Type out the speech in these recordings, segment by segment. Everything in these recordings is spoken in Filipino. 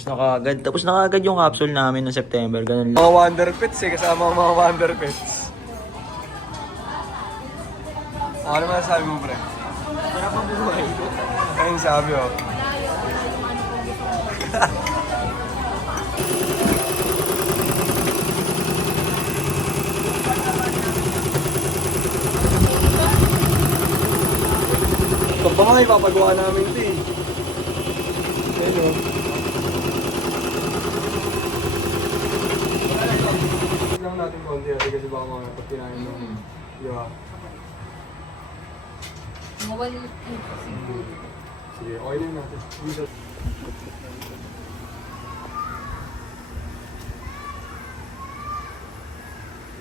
Tapos na kagad. Tapos na kagad yung capsule namin noong September. Ganun lang. Mga Wonder Pets eh, kasama ang mga Wonder Pets. Ano naman sabi mo, pre? Sarap ang buhay. Ayun sabi, oh. Ito pa nga, ipapagawa namin ito eh. Ayun, oh. Tignan natin konti kasi baka mga pagkinain mo. Di ba? Mawal siguro. Sige, okay na natin. Dito.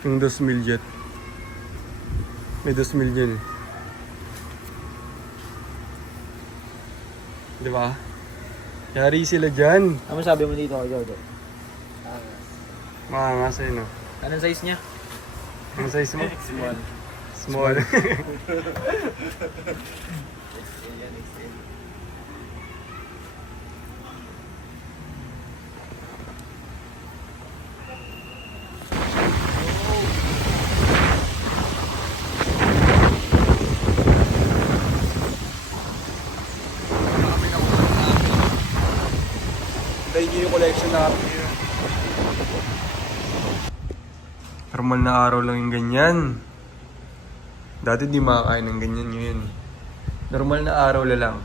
Yung 2,000 jet. May 2,000 dyan eh. Di ba? Yari sila dyan. Ano sabi mo dito, Jojo? Maangas eh, no? Anong size niya? Anong size mo? Small. Small. Dahil yung collection natin yun. Normal na araw lang yung ganyan. Dati di makakain ng ganyan ngayon. Normal na araw na lang.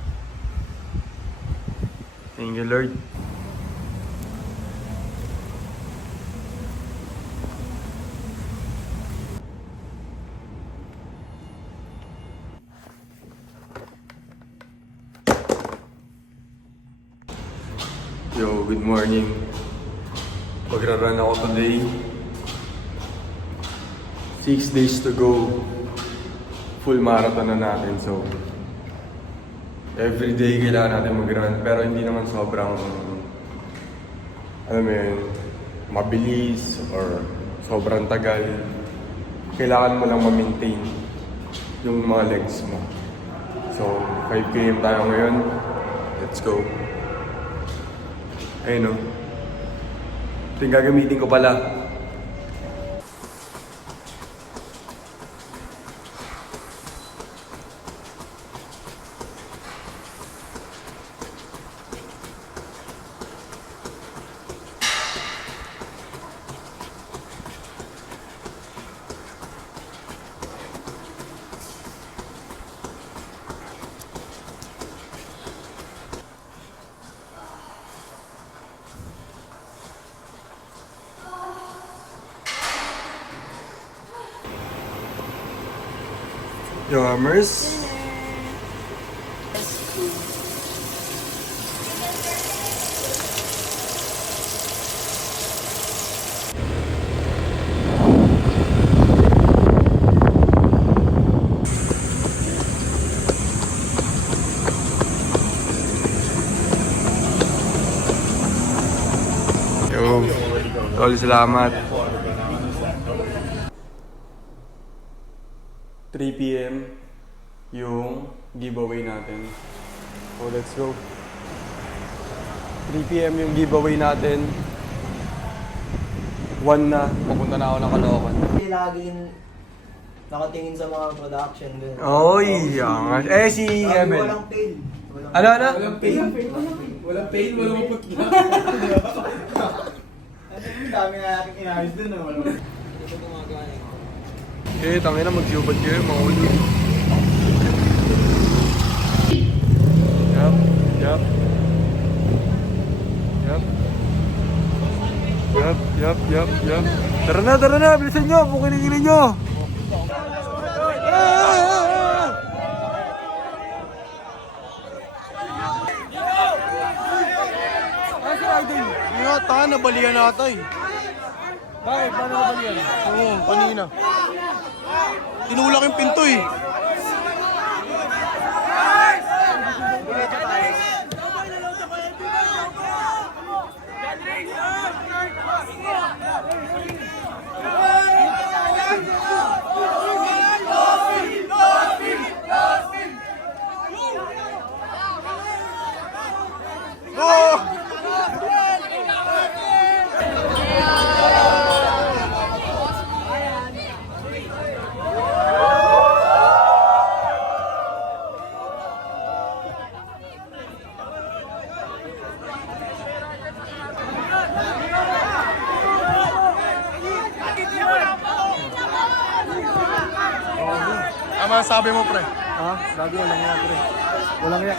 Thank you, Lord. Yo, good morning. Pagra-run ako today. 6 days to go. Full marathon na natin, so every day kailangan natin mag-run, pero hindi naman sobrang alam mo yun, mabilis or sobrang tagal. Kailangan mo lang ma-maintain yung mga legs mo. So 5 km tayo ngayon. Let's go. Ayun, no? Ito yung gagamitin ko pala. Yo, Amers. Yo, tol, salamat. 3 PM yung giveaway natin. So let's go. 3 PM yung giveaway natin. 1 na, papunta na ako ng Caloocan. Hindi laging nakatingin sa mga production din. Oy, angas. Eh, si Ebel. Walang fail. Ano? Walang pain. Walang pain, walang putla. Ang dami na natin inayos dun. Eh, tangina, mag-subad kayo, mga ulo. Yup, yup. Yup. Yup, yup, yup, yup. Tara na, bilisan nyo, kung kinikili nyo. Nga, tahan, nabalian nata eh. Bakit? Paano nabalian? Oo, kanina. Tinulak yung pinto eh. Oh! masasabi mo, pre? Ha? Lagi walang iya, pre. Walang iya.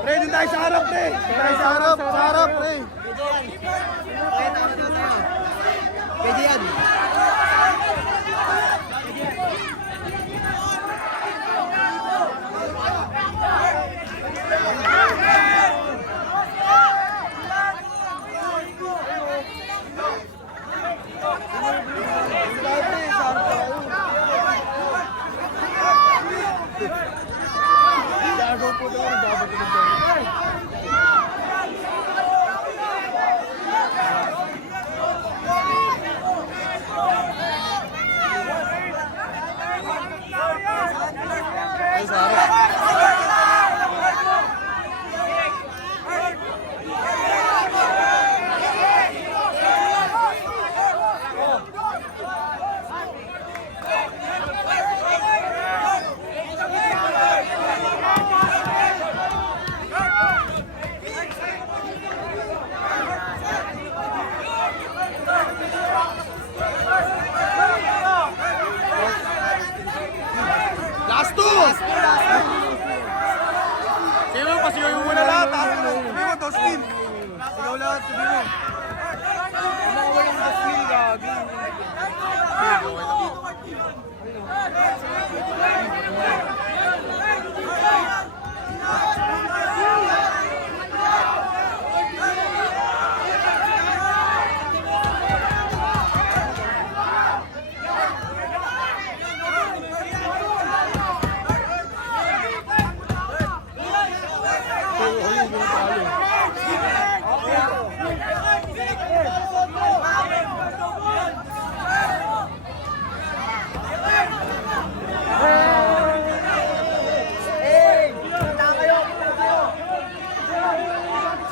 Pre, dito tayo sa harap, pre. Dito tayo sa harap, pre. Pwede yan. Last two! Sino pasigaw yung muna lahat, ha? Sabi mo, Dosmin. Sigaw lahat, sabi mo. Walang Dosmin, gagi.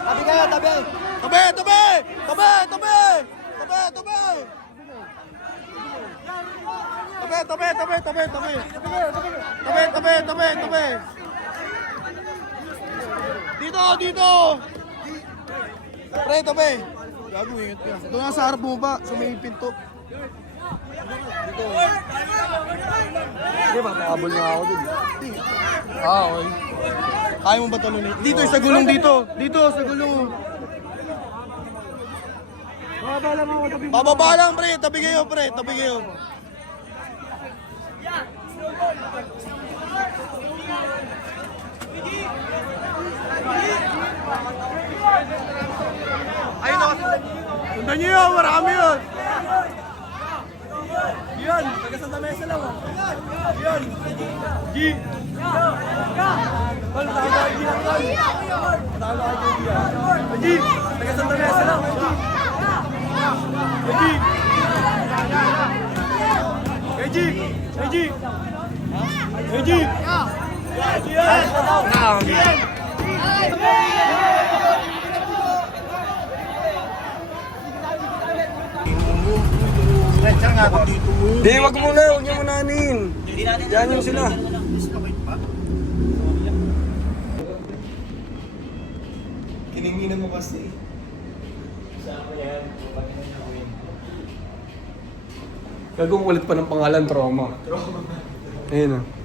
Tabi kayo, tabi. Tabi! Tabi! Tabi! Tabi! Tabi! Tabi! Tabi! Tabi! Tabi! Tabi! Tabi! Tabi! Tabi! Tabi! Tabi! Dito! Dito! Pre, tabi! Gago, ingat ka. Doon nga sa harap mo ba? Sa may pinto. Dito. Hindi ba? Nakabol na ako dun. Ah, okay. Kaya mo ba talunin? Dito, sa gulong dito. Dito, sa gulong. Bababa lang ako, tabi. Bababa lang, pre. Tabi kayo, pre. Tabi kayo. Ayun ako. Sundan niyo yun, marami yun. Yan, taga Santa Mesa lang. Yan. G. Tol, taga G lang, tol. Talo ka G. G, taga Santa Mesa lang. G. G. G. G. Di, wag muna, wag niyo munanin. Yan yung sila. Kininginan mo kasi. Gagawin ulit pa ng pangalan, trauma. Ayun ah.